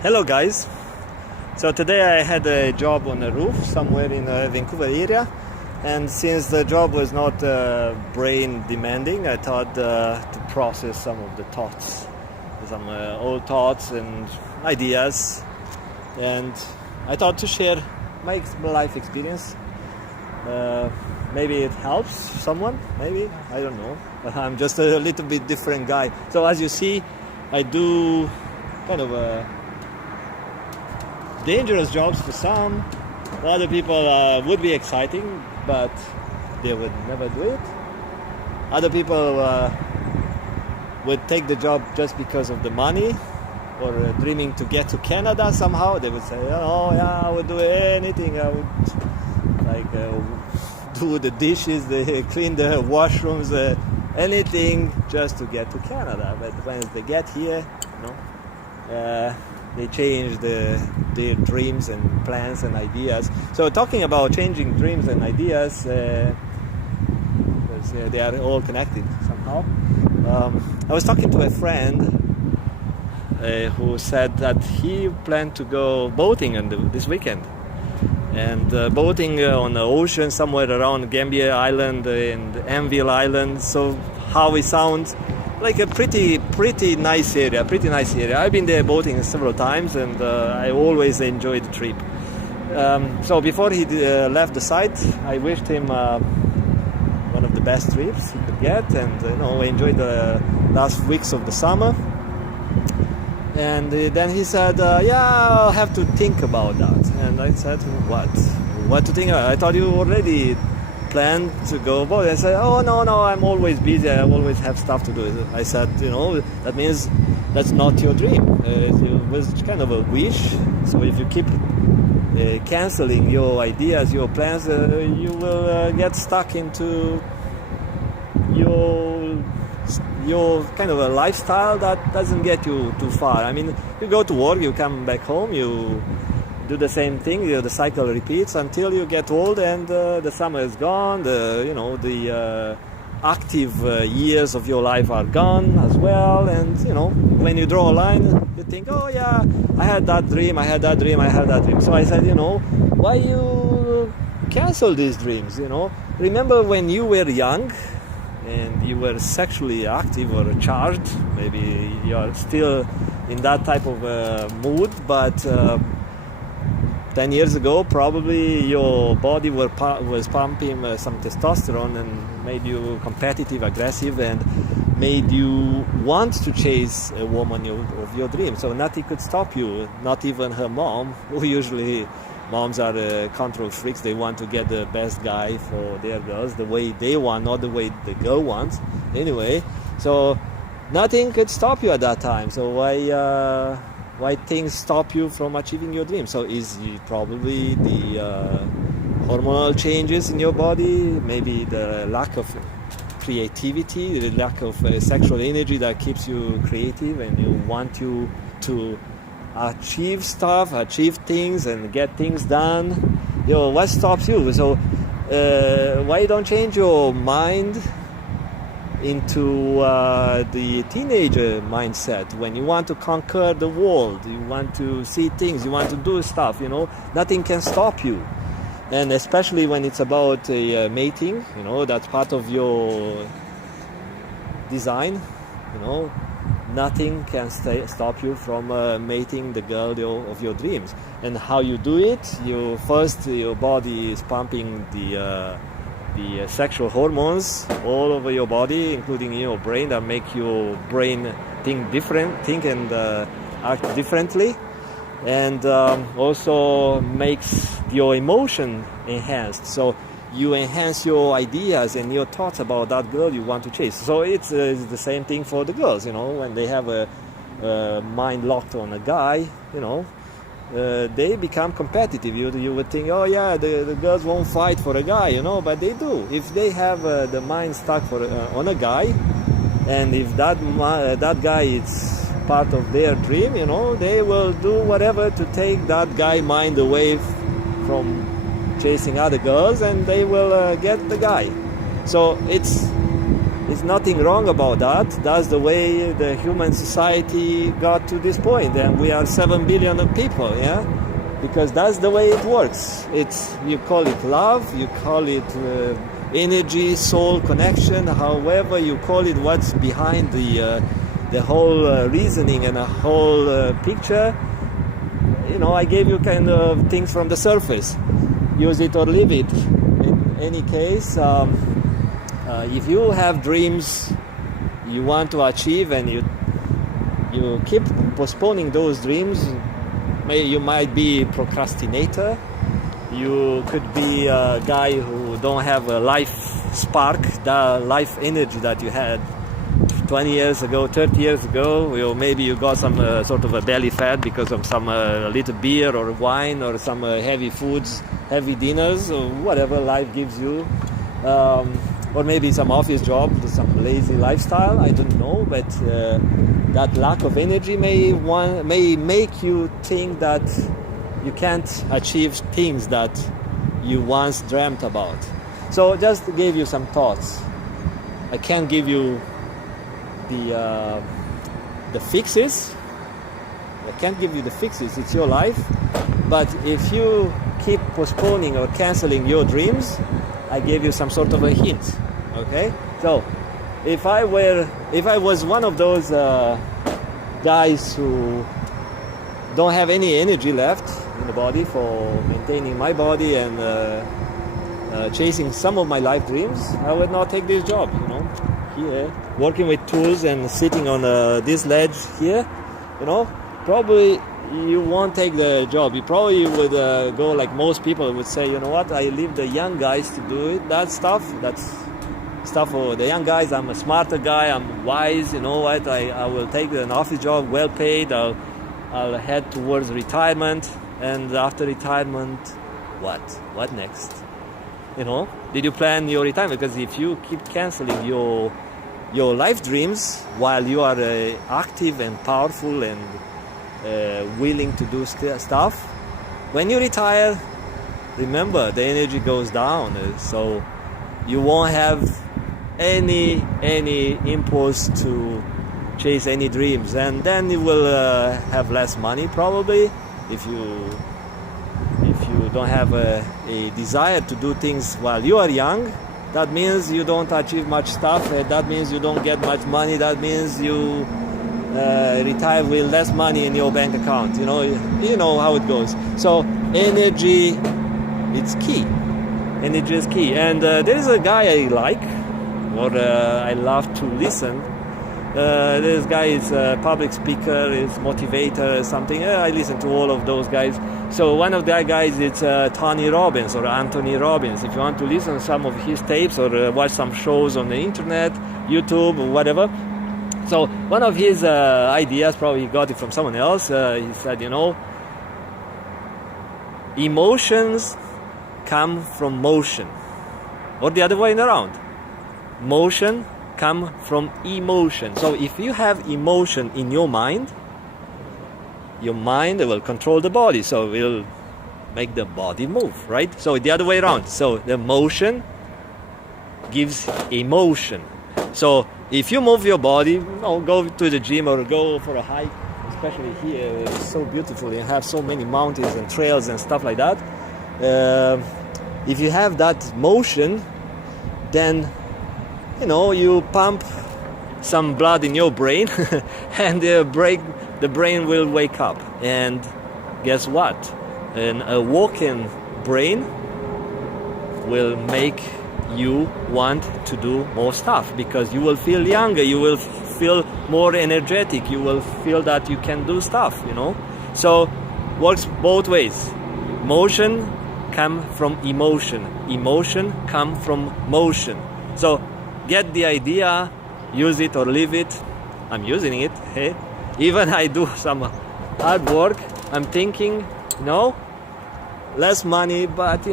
Hello guys, so today I had a job on a roof somewhere in Vancouver area, and since the job was not brain demanding, I thought to process some of the thoughts, some old thoughts and ideas, and I thought to share my life experience. Maybe it helps someone, maybe, I don't know. I'm just a little bit different guy. So as you see, I do kind of dangerous jobs for some. Other people would be exciting, but they would never do it. Other people would take the job just because of the money, or dreaming to get to Canada somehow. They would say, oh yeah, I would do anything. I would do the dishes, clean the washrooms, anything just to get to Canada. But when they get here, they change their dreams and plans and ideas. So talking about changing dreams and ideas, they are all connected somehow. I was talking to a friend who said that he planned to go boating this weekend. And boating on the ocean somewhere around Gambier Island and Anvil Island. So how it sounds, like a pretty nice area. I've been there boating several times, and I always enjoy the trip. So before he left the site, I wished him one of the best trips he could get, and enjoy the last weeks of the summer. And then he said, yeah, I'll have to think about that. And I said, what to think about? I thought you already planned to go boating. I said, oh no, I'm always busy, I always have stuff to do. I said, that means that's not your dream. It was kind of a wish. So if you keep canceling your ideas, your plans, you will get stuck into your kind of a lifestyle that doesn't get you too far. I mean, you go to work, you come back home, you do the same thing, the cycle repeats until you get old and the summer is gone, the active years of your life are gone as well, and when you draw a line, you think, oh yeah, I had that dream. So I said, why you cancel these dreams? Remember when you were young and you were sexually active or charged, maybe you're still in that type of mood, but 10 years ago, probably your body was pumping some testosterone and made you competitive, aggressive, and made you want to chase a woman of your dreams. So nothing could stop you, not even her mom, who usually moms are control freaks. They want to get the best guy for their girls, the way they want, not the way the girl wants. Anyway, so nothing could stop you at that time. So why things stop you from achieving your dream? So is it probably the hormonal changes in your body, maybe the lack of creativity, the lack of sexual energy that keeps you creative and you want you to achieve things and get things done. What stops you? So why don't change your mind into the teenager mindset, when you want to conquer the world, you want to see things, you want to do stuff, nothing can stop you. And especially when it's about mating, that's part of your design, nothing can stop you from mating the girl of your dreams. And how you do it, your body is pumping the sexual hormones all over your body, including your brain, that make your brain think and act differently, and also makes your emotion enhanced. So you enhance your ideas and your thoughts about that girl you want to chase. So it's the same thing for the girls, when they have a mind locked on a guy, they become competitive. You would think, oh yeah, the girls won't fight for a guy, but they do. If they have the mind stuck on a guy, and if that guy is part of their dream, they will do whatever to take that guy mind away from chasing other girls, and they will get the guy. So it's There's nothing wrong about that. That's the way the human society got to this point, and we are 7 billion of people, yeah? Because that's the way it works. You call it love, you call it energy, soul connection, however you call it, what's behind the whole reasoning and the whole picture. I gave you kind of things from the surface. Use it or leave it. In any case, if you have dreams you want to achieve and you keep postponing those dreams, you might be a procrastinator. You could be a guy who don't have a life spark, the life energy that you had 20 years ago, 30 years ago. Maybe you got some sort of a belly fat because of some little beer or wine or some heavy foods, heavy dinners, or whatever life gives you. Or maybe some office job, some lazy lifestyle, I don't know, but that lack of energy may make you think that you can't achieve things that you once dreamt about. So just to give you some thoughts. I can't give you the fixes. I can't give you the fixes, it's your life. But if you keep postponing or canceling your dreams, I gave you some sort of a hint. Okay? So if I was one of those guys who don't have any energy left in the body for maintaining my body and chasing some of my life dreams, I would not take this job, here, working with tools and sitting on this ledge here, probably you won't take the job. You probably would go like most people would say, you know what, I leave the young guys to do it. That's stuff for the young guys. I'm a smarter guy, I'm wise, you know what, I will take an office job, well paid, I'll head towards retirement, and after retirement, what next? Did you plan your retirement? Because if you keep canceling your life dreams while you are active and powerful and willing to do stuff, when you retire, remember the energy goes down, so you won't have any impulse to chase any dreams, and then you will have less money probably if you don't have a desire to do things while you are young. That means you don't achieve much stuff, that means you don't get much money, that means you retire with less money in your bank account. You know how it goes. So energy, it's key. Energy is key. And there is a guy I like, or I love to listen. This guy is a public speaker, is motivator, something. I listen to all of those guys. So one of the guys is Tony Robbins or Anthony Robbins. If you want to listen to some of his tapes or watch some shows on the internet, YouTube, or whatever. So one of his ideas, probably he got it from someone else. He said, emotions come from motion, or the other way around. Motion come from emotion. So if you have emotion in your mind will control the body, so it will make the body move, right? So the other way around. So the motion gives emotion. So if you move your body, go to the gym or go for a hike, especially here, it's so beautiful. You have so many mountains and trails and stuff like that. If you have that motion, then you pump some blood in your brain and the brain will wake up. And guess what? A walking brain will make you want to do more stuff, because you will feel younger, you will feel more energetic, you will feel that you can do stuff, So works both ways. Motion come from emotion. Emotion come from motion. So get the idea, use it or leave it. I'm using it. Hey, even I do some hard work. I'm thinking, less money, but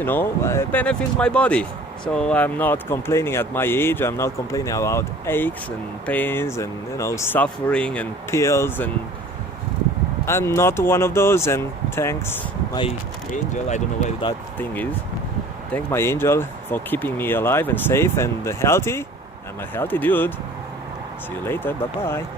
benefits my body. So I'm not complaining at my age. I'm not complaining about aches and pains and suffering and pills, and I'm not one of those. And thanks my angel. I don't know where that thing is. Thank my angel for keeping me alive and safe and healthy. I'm I'm a healthy dude. See you later. Bye bye.